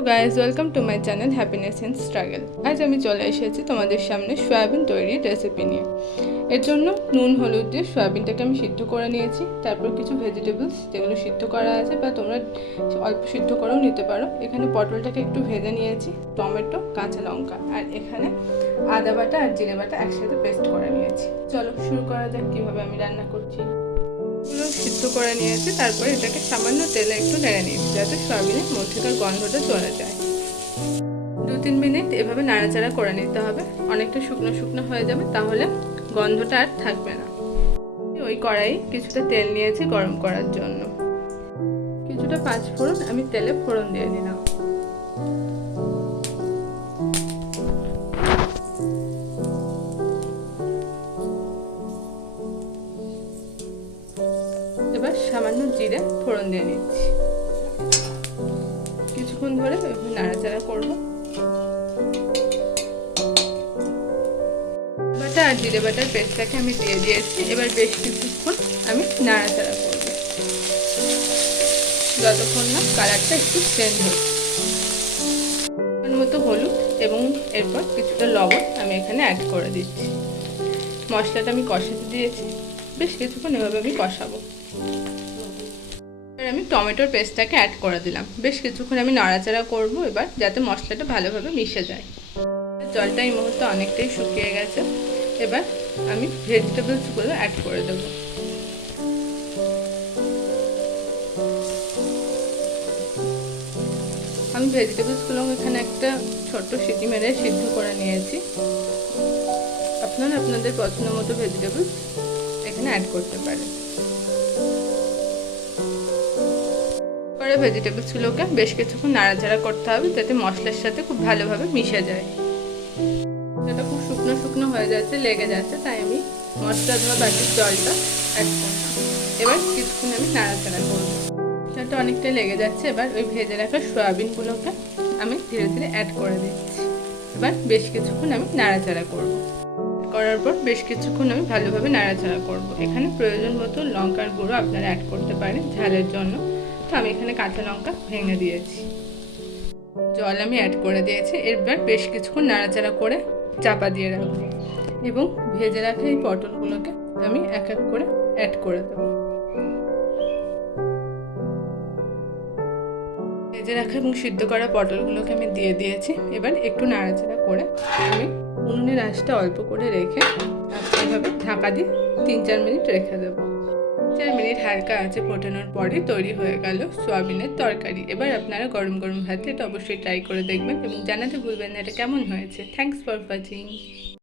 Hello guys, welcome to my channel happiness in struggle. আজ আমি চলে এসেছি তোমাদের সামনে সয়াবিন তৈরির রেসিপি নিয়ে। এর জন্য নুন হলুদ দিয়ে সয়াবিনটাকে আমি সিদ্ধ করে নিয়েছি। তারপর কিছু ভেজিটেবলস যেগুলো সিদ্ধ করা আছে বা তোমরা অল্প সিদ্ধ করেও নিতে পারো। এখানে পটলটাকে একটু ভেজে নিয়েছি, টমেটো, কাঁচা লঙ্কা, আর এখানে আদা বাটা আর জিরে বাটা একসাথে পেস্ট করে নিয়েছি। চলো শুরু করা যাক কীভাবে আমি রান্না করছি। পুরো সিদ্ধ করে নিয়েছি, তারপরে এটাকে সামান্য তেলে একটু নেড়ে নিয়েছি যাতে সয়াবিনের মধ্যেকার গন্ধটা চলে যায়। 2-3 মিনিট এভাবে নাড়াচাড়া করে নিতে হবে, অনেকটা শুকনো শুকনো হয়ে যাবে, তাহলে গন্ধটা আর থাকবে না। ওই কড়াই কিছুটা তেল নিয়েছি গরম করার জন্য। কিছুটা 5 ফোড়ন আমি তেলে ফোড়ন দিয়ে নিলাম। এবার সামান্য জিরে ফোড়ন দিয়ে নিচ্ছি। কিছুক্ষণ ধরে নাড়াচাড়া করবো। বাটা আর জিরে বাটার পেস্টটাকে আমি দিয়ে দিয়েছি। এবার বেশ কিছুক্ষণ আমি নাড়াচাড়া করব যতক্ষণ না কালারটা একটু চেঞ্জ হচ্ছে। মতো হলুদ এবং এরপর কিছুটা লবণ আমি এখানে অ্যাড করে দিচ্ছি। মশলাটা আমি কষাতে দিয়েছি, বেশ কিছুক্ষণ এভাবে আমি কষাবো। এবার আমি টমেটোর পেস্টটাকে অ্যাড করে দিলাম। বেশ কিছুক্ষণ আমি নাড়াচাড়া করব এবার, যাতে মশলাটা ভালোভাবে মিশে যায়। জলটা এই মুহূর্তে অনেকটাই শুকিয়ে গেছে। এবার আমি ভেজিটেবলসগুলো অ্যাড করে দেবো। আমি ভেজিটেবলসগুলো এখানে একটা ছোট্ট সিটি মেরে সিদ্ধ করে নিয়েছি। আপনারা আপনাদের পছন্দ মতো ভেজিটেবলস এখানে অ্যাড করতে পারেন। পরে ভেজিটেবলসগুলোকে বেশ কিছুক্ষণ নাড়াচাড়া করতে হবে যাতে মশলার সাথে খুব ভালোভাবে মিশে যায়। এটা খুব শুকনো শুকনো হয়ে যাচ্ছে, লেগে যাচ্ছে, তাই আমি মশলা ধোয়া বাটির জলটা অ্যাড করলাম। এবার কিছুক্ষণ আমি নাড়াচাড়া করবো। এটা অনেকটাই লেগে যাচ্ছে। এবার ওই ভেজে রাখা সয়াবিনগুলোকে আমি ধীরে ধীরে অ্যাড করে দিচ্ছি। এবার বেশ কিছুক্ষণ আমি নাড়াচাড়া করব। করার পর বেশ কিছুক্ষণ আমি ভালোভাবে নাড়াচাড়া করব। এখানে প্রয়োজন মতো লঙ্কার গুঁড়ো আপনারা অ্যাড করতে পারেন ঝালের জন্য। তো আমি এখানে কাঁচা লঙ্কা ভেঙে দিয়েছি। জল আমি অ্যাড করে দিয়েছি। এবার বেশ কিছুক্ষণ নাড়াচাড়া করে চাপা দিয়ে রাখবো এবং ভেজে রাখা এই পটলগুলোকে আমি এক এক করে অ্যাড করে দেবো। ভেজে রাখা এবং সিদ্ধ করা পটলগুলোকে আমি দিয়ে দিয়েছি। এবার একটু নাড়াচাড়া করে আমি উনুনের আঁচটা অল্প করে রেখে এইভাবে ঢাকা দিয়ে 3-4 মিনিট রেখে দেবো। 4 মিনিট হালকা আঁচে ফোটানোর পরে তৈরি হয়ে গেল সয়াবিনের তরকারি। এবার আপনারা গরম গরম ভাতে এটা অবশ্যই ট্রাই করে দেখবেন এবং জানাতে ভুলবেন না এটা কেমন হয়েছে। Thanks for watching.